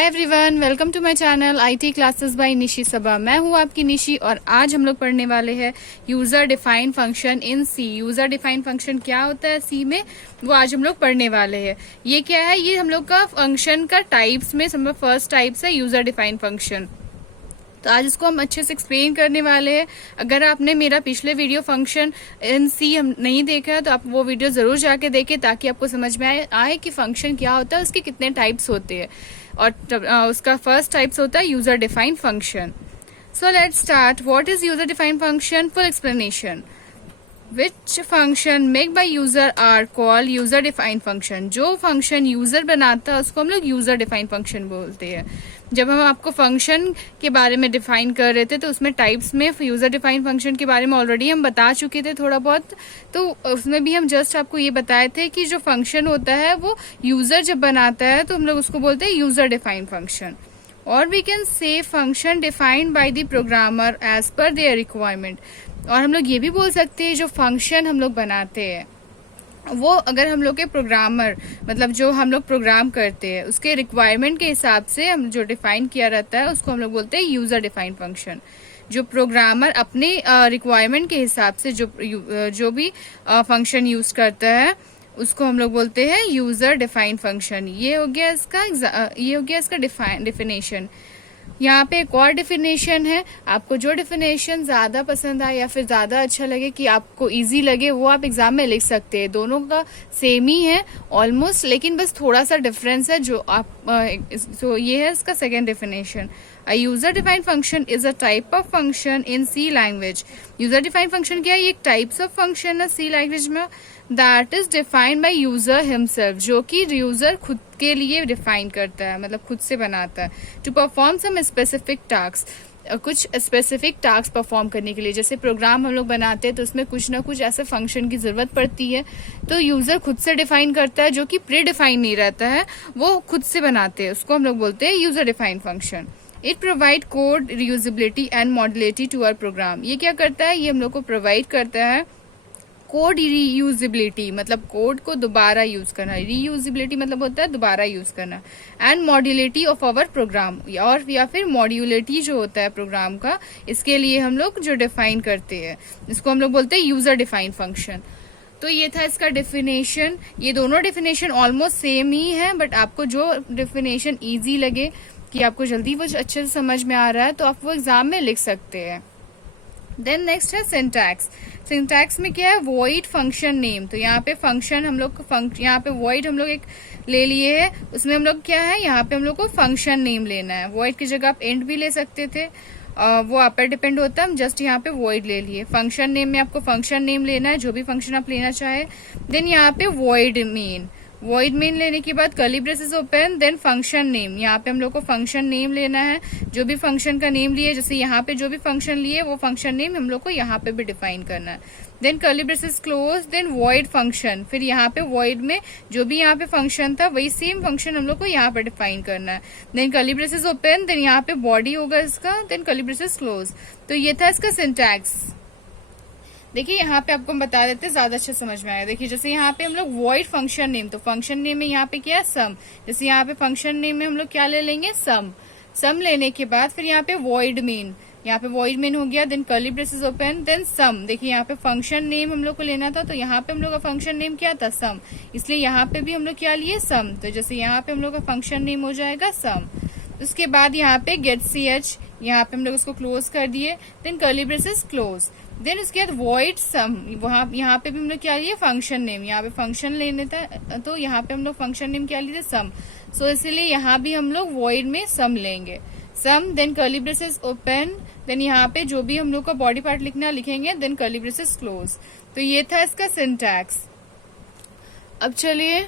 Hi everyone, welcome to my channel IT classes by Nishi Saba. मैं हूं आपकी निशी और आज हम लोग पढ़ने वाले हैं user defined function in C. User defined function क्या होता है सी में, वो आज हम लोग पढ़ने वाले हैं। ये क्या है, ये हम लोग का फंक्शन का टाइप्स में फर्स्ट टाइप्स है यूजर डिफाइंड फंक्शन। तो आज इसको हम अच्छे से एक्सप्लेन करने वाले हैं। अगर आपने मेरा पिछले वीडियो फंक्शन इन सी हम नहीं देखा है तो आप वो वीडियो जरूर जाके देखें ताकि आपको समझ में आए कि फंक्शन क्या होता है, उसके कितने टाइप्स होते हैं। और उसका फर्स्ट टाइप्स होता है user defined function. So let's start. What is user defined function? Full explanation. Which function made by user are called user defined function? जो फंक्शन यूजर बनाता है उसको हम लोग यूजर डिफाइंड फंक्शन बोलते हैं। जब हम आपको फंक्शन के बारे में डिफाइन कर रहे थे तो उसमें टाइप्स में यूजर डिफाइंड फंक्शन के बारे में ऑलरेडी हम बता चुके थे थोड़ा बहुत। तो उसमें भी हम जस्ट आपको ये बताए थे कि जो फंक्शन होता है वो यूजर जब बनाता है तो हम लोग उसको बोलते हैं यूजर डिफाइंड फंक्शन। और we can say function defined by the programmer as per their requirement. और हम लोग ये भी बोल सकते हैं जो फंक्शन हम लोग बनाते हैं वो अगर हम लोग के प्रोग्रामर मतलब जो हम लोग प्रोग्राम करते हैं उसके रिक्वायरमेंट के हिसाब से हम जो डिफाइन किया रहता है उसको हम लोग बोलते हैं यूजर डिफाइंड फंक्शन। जो प्रोग्रामर अपने रिक्वायरमेंट के हिसाब से जो भी फंक्शन यूज करता है उसको हम लोग बोलते हैं यूजर डिफाइंड फंक्शन। ये हो गया इसका डिफिनेशन। यहाँ पे एक और डिफिनेशन है। आपको जो डिफिनेशन ज्यादा पसंद आए या फिर ज्यादा अच्छा लगे कि आपको इजी लगे वो आप एग्जाम में लिख सकते हैं। दोनों का सेम ही है ऑलमोस्ट, लेकिन बस थोड़ा सा डिफरेंस है जो आप तो ये है इसका second definition. A user defined function is a type of function in C language. User defined function क्या है? ये टाइप्स ऑफ फंक्शन है C लैंग्वेज में that is defined by user himself, जो कि यूजर खुद के लिए डिफाइन करता है, मतलब खुद से बनाता है। To perform some specific tasks, कुछ स्पेसिफिक टास्क परफॉर्म करने के लिए। जैसे प्रोग्राम हम लोग बनाते हैं तो उसमें कुछ ना कुछ ऐसे फंक्शन की जरूरत पड़ती है तो यूजर खुद से डिफाइन करता है, जो कि प्री डिफाइन नहीं रहता है, वो खुद से बनाते हैं, उसको हम लोग बोलते हैं user defined function. It provide code reusability and modularity to our program. ये क्या करता है? ये हम लोग को प्रोवाइड करता है कोड रीयूजिबिलिटी, मतलब कोड को दोबारा यूज करना। रीयूजिबिलिटी मतलब होता है दोबारा यूज करना। एंड मॉड्यूलिटी ऑफ आवर प्रोग्राम, और या फिर मॉड्यूलिटी जो होता है प्रोग्राम का, इसके लिए हम लोग जो डिफाइन करते हैं इसको हम लोग बोलते हैं यूजर डिफाइंड फंक्शन। तो ये था इसका डेफिनेशन। ये दोनों डेफिनेशन ऑलमोस्ट सेम ही है, बट आपको जो डेफिनेशन इजी लगे कि आपको जल्दी वो अच्छे से समझ में आ रहा है तो आप वो एग्जाम में लिख सकते हैं। देन नेक्स्ट है सिंटैक्स। सिंटैक्स में क्या है? Void function name. तो यहाँ पे फंक्शन हम लोग यहाँ पे वॉइड हम लोग एक ले लिए है, उसमें हम लोग क्या है, यहाँ पे हम लोग को फंक्शन नेम लेना है। वॉइड की जगह आप एंड भी ले सकते थे, वो आप पर डिपेंड होता है। हम जस्ट यहाँ पे वॉइड ले लिए। फंक्शन नेम में आपको फंक्शन नेम लेना है, जो भी फंक्शन आप लेना चाहे। देन यहाँ पे वॉइड मेन लेने के बाद curly braces open, then function name. यहाँ पे हम लोग को फंक्शन नेम लेना है, जो भी फंक्शन का नेम लिए, जैसे यहाँ पे जो भी फंक्शन लिए वो फंक्शन नेम हम लोग को यहाँ पे भी डिफाइन करना है। Then curly braces close, then void function. फिर यहाँ पे वॉइड में जो भी यहाँ पे फंक्शन था वही सेम फंक्शन हम लोग को यहाँ पे डिफाइन करना है। Then curly braces open, then यहाँ पे बॉडी होगा इसका, देन कर्ली ब्रेसेस क्लोज। तो ये था इसका सिंटैक्स। देखिए यहाँ पे आपको हम बता देते हैं, ज्यादा अच्छा समझ में आएगा। देखिए जैसे यहाँ पे हम लोग वॉइड फंक्शन नेम, तो फंक्शन नेम में यहाँ पे क्या है? सम। जैसे यहाँ पे फंक्शन नेम में हम लोग क्या ले लेंगे? सम लेने के बाद फिर यहाँ पे वॉइड मेन, यहाँ पे वॉइड मेन हो गया, then curly braces open, then sum. देखिए यहाँ पे फंक्शन नेम हम लोग को लेना था तो यहाँ पे हम लोग का फंक्शन नेम क्या था? सम। इसलिए यहाँ पे भी हम लोग क्या लिए? सम। तो जैसे यहाँ पे हम लोग का फंक्शन नेम हो जाएगा सम। उसके बाद यहाँ पे गेट ch, यहाँ पे हम लोग उसको क्लोज कर दिए, then curly braces close. Then उसके बाद वॉइड सम, वहां यहाँ पे भी हम लोग क्या लिए? Function name. यहाँ पे फंक्शन लेने था तो यहाँ पे हम लोग फंक्शन नेम क्या लिए? सम। सो इसलिए यहाँ भी हम लोग वॉइड में सम लेंगे, sum. Then curly braces open, then यहाँ पे जो भी हम लोग का बॉडी पार्ट लिखना लिखेंगे, देन कर्ली ब्रेसेस क्लोज। तो ये था इसका सिंटैक्स। अब चलिए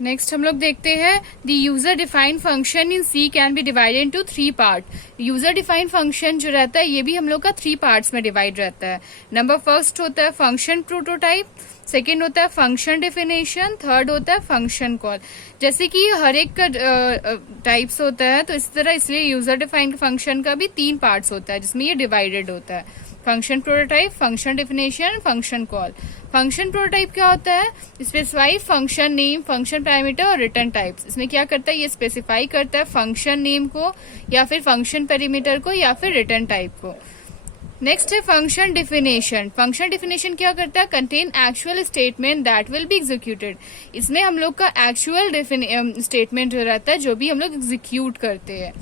नेक्स्ट हम लोग देखते हैं the user defined function in C can be divided into 3 part. User defined function जो रहता है ये भी हम लोग का 3 पार्ट्स में डिवाइड रहता है। नंबर फर्स्ट होता है फंक्शन प्रोटोटाइप, सेकेंड होता है फंक्शन डेफिनेशन, थर्ड होता है फंक्शन कॉल। जैसे कि हर एक का टाइप्स होता है तो इस तरह इसलिए यूजर डिफाइंड फंक्शन का भी 3 पार्ट्स होता है जिसमें ये डिवाइडेड होता है, function prototype, function definition, function call. Function prototype क्या होता है? Specify function name, function parameter और रिटर्न टाइप्स। इसमें क्या करता है? ये स्पेसिफाई करता है फंक्शन नेम को या फिर फंक्शन पैरामीटर को या फिर रिटर्न टाइप को। नेक्स्ट है फंक्शन डिफिनेशन। फंक्शन डिफिनेशन क्या करता है? Contain actual statement that will be executed. इसमें हम लोग का एक्चुअल स्टेटमेंट जो रहता है जो भी हम लोग एग्जीक्यूट करते हैं।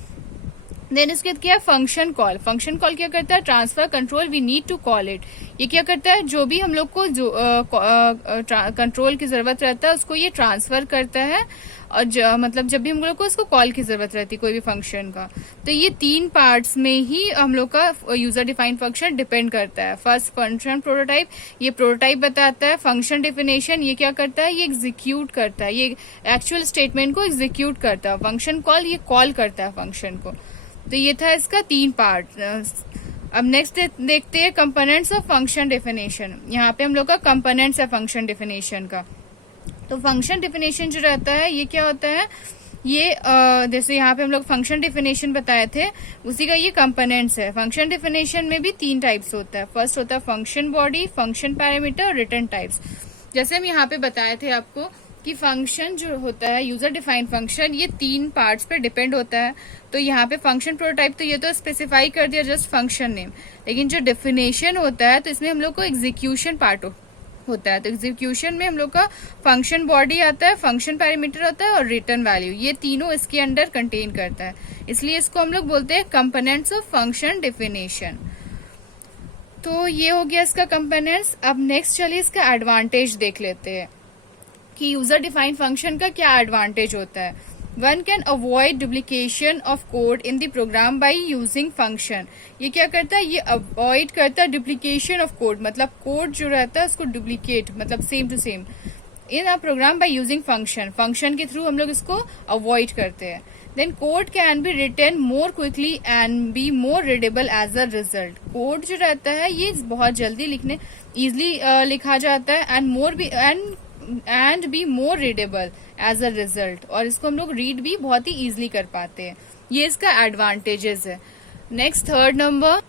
देन इसके बाद क्या है? Function call. फंक्शन कॉल क्या करता है? Transfer control we need to call it. ये क्या करता है? जो भी हम लोग को जो कंट्रोल की जरूरत रहता है उसको ये ट्रांसफर करता है और मतलब जब भी हम लोग को उसको कॉल की जरूरत रहती है कोई भी फंक्शन का। तो ये 3 पार्ट्स में ही हम लोग का यूजर डिफाइंड फंक्शन डिपेंड करता है। फर्स्ट फंक्शन प्रोटोटाइप, ये प्रोटोटाइप बताता है। फंक्शन डिफिनेशन ये क्या करता है? ये एग्जीक्यूट करता है, ये एक्चुअल स्टेटमेंट को एग्जीक्यूट करता है। फंक्शन कॉल ये कॉल करता है फंक्शन को। तो ये था इसका 3 पार्ट। अब नेक्स्ट देखते हैं कंपोनेंट्स ऑफ फंक्शन डेफिनेशन। यहाँ पे हम लोग का कंपोनेंट्स है फंक्शन डेफिनेशन का। तो फंक्शन डेफिनेशन जो रहता है ये क्या होता है? ये जैसे यहाँ पे हम लोग फंक्शन डेफिनेशन बताए थे उसी का ये कंपोनेंट्स है। फंक्शन डेफिनेशन में भी 3 टाइप्स होता है। फर्स्ट होता है फंक्शन बॉडी, फंक्शन पैरामीटर और रिटर्न टाइप्स। जैसे हम यहाँ पे बताए थे आपको कि फंक्शन जो होता है यूजर डिफाइंड फंक्शन ये 3 पार्ट्स पे डिपेंड होता है। तो यहाँ पे फंक्शन प्रोटोटाइप तो ये तो स्पेसिफाई कर दिया जस्ट फंक्शन नेम, लेकिन जो डेफिनेशन होता है तो इसमें हम लोग को एग्जीक्यूशन पार्ट होता है। तो एग्जीक्यूशन में हम लोग का फंक्शन बॉडी आता है, फंक्शन पैरामीटर होता है और रिटर्न वैल्यू, ये तीनों इसके अंडर कंटेन करता है। इसलिए इसको हम लोग बोलते हैं कंपोनेंट्स ऑफ फंक्शन डेफिनेशन। तो ये हो गया इसका कंपोनेंट्स। अब नेक्स्ट चलिए इसका एडवांटेज देख लेते हैं कि यूजर डिफाइंड फंक्शन का क्या एडवांटेज होता है। One can avoid duplication of code in the program by using function. ये क्या करता है? ये अवॉइड करता है डुप्लीकेशन ऑफ कोड, मतलब कोड जो रहता है उसको डुप्लीकेट मतलब same to same in a program by using function. Function के थ्रू हम लोग इसको अवॉइड करते हैं। Then code can be written more quickly and be more readable as a result. Code जो रहता है ये बहुत जल्दी इजिली लिखा जाता है and be more readable as a result, और इसको हम लोग रीड भी बहुत ही इजिली कर पाते हैं। ये इसका एडवांटेजेस है। Next third number,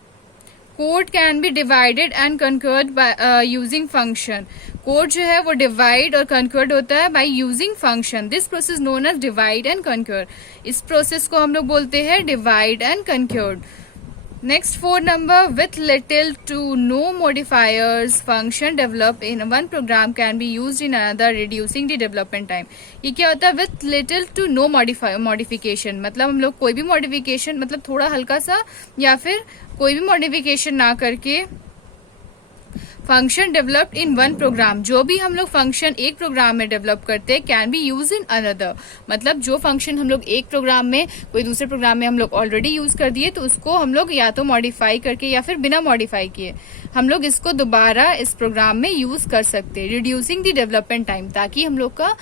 code can be divided and conquered by using function. Code जो है वो डिवाइड और कंकर्ड होता है by using function. This process known as divide and conquer. इस प्रोसेस को हम लोग बोलते हैं divide and conquered. Next 4 number, with little to no modifiers function develop in one program can be used in another reducing the development time. ये क्या होता है? With little to no modification, मतलब हम लोग कोई भी मॉडिफिकेशन मतलब थोड़ा हल्का सा या फिर कोई भी मॉडिफिकेशन ना करके function developed in one program, जो भी हम लोग फंक्शन एक प्रोग्राम में डेवलप करते हैं can be use in another. मतलब जो फंक्शन हम लोग एक प्रोग्राम में कोई दूसरे प्रोग्राम में हम लोग ऑलरेडी यूज कर दिए तो उसको हम लोग या तो मॉडिफाई करके या फिर बिना मॉडिफाई किए हम लोग इसको दोबारा इस प्रोग्राम में यूज कर सकते हैं। रिड्यूसिंग द डेवलपमेंट टाइम, ताकि हम लोग का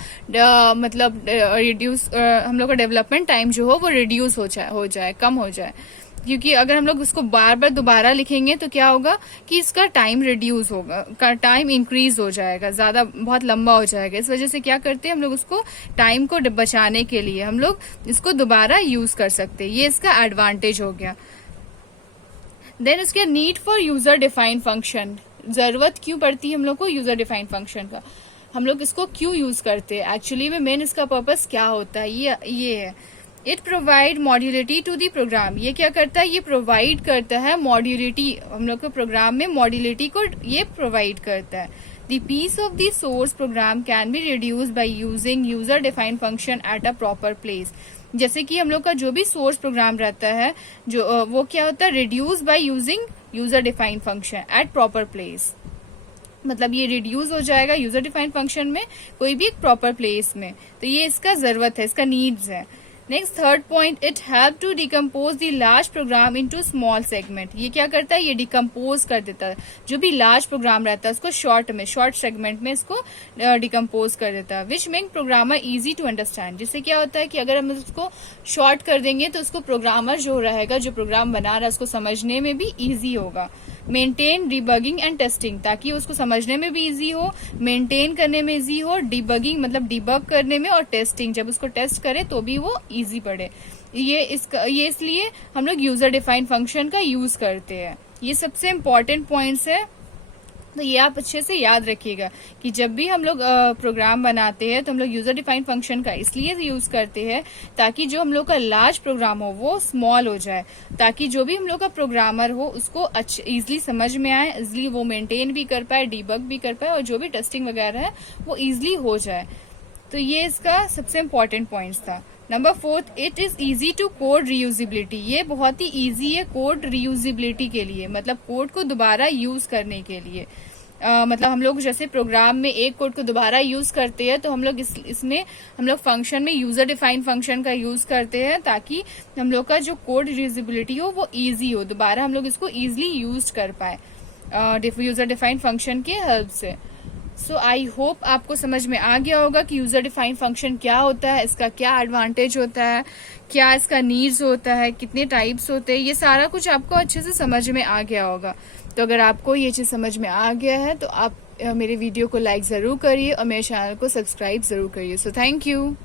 हम लोग का डेवलपमेंट टाइम जो हो वो रिड्यूस हो जाए, कम हो जाए। क्योंकि अगर हम लोग उसको बार बार दोबारा लिखेंगे तो क्या होगा कि इसका टाइम रिड्यूस होगा, टाइम इंक्रीज हो जाएगा, ज्यादा बहुत लंबा हो जाएगा। इस वजह से क्या करते हैं हम लोग उसको टाइम को बचाने के लिए हम लोग इसको दोबारा यूज कर सकते हैं। ये इसका एडवांटेज हो गया। देन उसके need for user defined function, जरूरत क्यों पड़ती है हम लोग को यूजर डिफाइंड फंक्शन का, हम लोग इसको क्यों यूज करते हैं, एक्चुअली में मेन इसका पर्पस क्या होता है ये है। It provide modularity to the program. ये क्या करता है? ये प्रोवाइड करता है मॉड्यूलिटी, हम लोग के प्रोग्राम में मॉड्यूलिटी को ये प्रोवाइड करता है। The piece of the source program can be reduce by using user defined function at a proper place. जैसे कि हम लोग का जो भी सोर्स प्रोग्राम रहता है जो वो क्या होता है? Reduce by using user defined function eight proper place. मतलब ये रिड्यूस हो जाएगा यूजर डिफाइंड फंक्शन में कोई भी एक प्रॉपर प्लेस में। तो ये इसका जरूरत है, इसका नीड्स है। Next third point, it help to decompose the large program into small segment. ये क्या करता है, ये डिकम्पोज कर देता है जो भी लार्ज प्रोग्राम रहता है उसको शॉर्ट सेगमेंट में इसको डिकम्पोज कर देता है, which make programmer easy to understand. जिससे क्या होता है कि अगर हम उसको शॉर्ट कर देंगे तो उसको प्रोग्रामर जो रहेगा, जो प्रोग्राम बना रहा है, उसको समझने में भी ईजी होगा। मेंटेन डिबगिंग एंड टेस्टिंग, ताकि उसको समझने में भी इजी हो, मेंटेन करने में इजी हो, डिबगिंग मतलब डिबग करने में, और टेस्टिंग जब उसको टेस्ट करे तो भी वो इजी पड़े। ये इसलिए हम लोग यूजर डिफाइंड फंक्शन का यूज करते हैं। ये सबसे इम्पोर्टेंट पॉइंट्स है, तो ये आप अच्छे से याद रखिएगा कि जब भी हम लोग प्रोग्राम बनाते हैं तो हम लोग यूजर डिफाइंड फंक्शन का इसलिए यूज करते हैं ताकि जो हम लोग का लार्ज प्रोग्राम हो वो स्मॉल हो जाए, ताकि जो भी हम लोग का प्रोग्रामर हो उसको इजिली समझ में आए, इजिली वो मेंटेन भी कर पाए, डिबग भी कर पाए, और जो भी टेस्टिंग वगैरह है वो इजिली हो जाए। तो ये इसका सबसे इम्पोर्टेंट पॉइंट्स था। Number 4, it is easy to code reusability. ये बहुत ही इजी है कोड रीयूजिबिलिटी के लिए, मतलब कोड को दोबारा यूज करने के लिए। मतलब हम लोग जैसे प्रोग्राम में एक कोड को दोबारा यूज करते हैं तो हम लोग इसमें हम लोग फंक्शन में यूजर डिफाइंड फंक्शन का यूज करते हैं ताकि हम लोग का जो कोड रीयूजिबिलिटी हो वो इजी हो, दोबारा हम लोग इसको इजिली यूज कर पाए यूजर डिफाइंड फंक्शन के हेल्प से। सो आई होप आपको समझ में आ गया होगा कि यूजर डिफाइंड फंक्शन क्या होता है, इसका क्या एडवांटेज होता है, क्या इसका नीड्स होता है, कितने टाइप्स होते हैं, ये सारा कुछ आपको अच्छे से समझ में आ गया होगा। तो अगर आपको ये चीज समझ में आ गया है तो आप मेरे वीडियो को लाइक जरूर करिए और मेरे चैनल को सब्सक्राइब जरूर करिए। So thank you.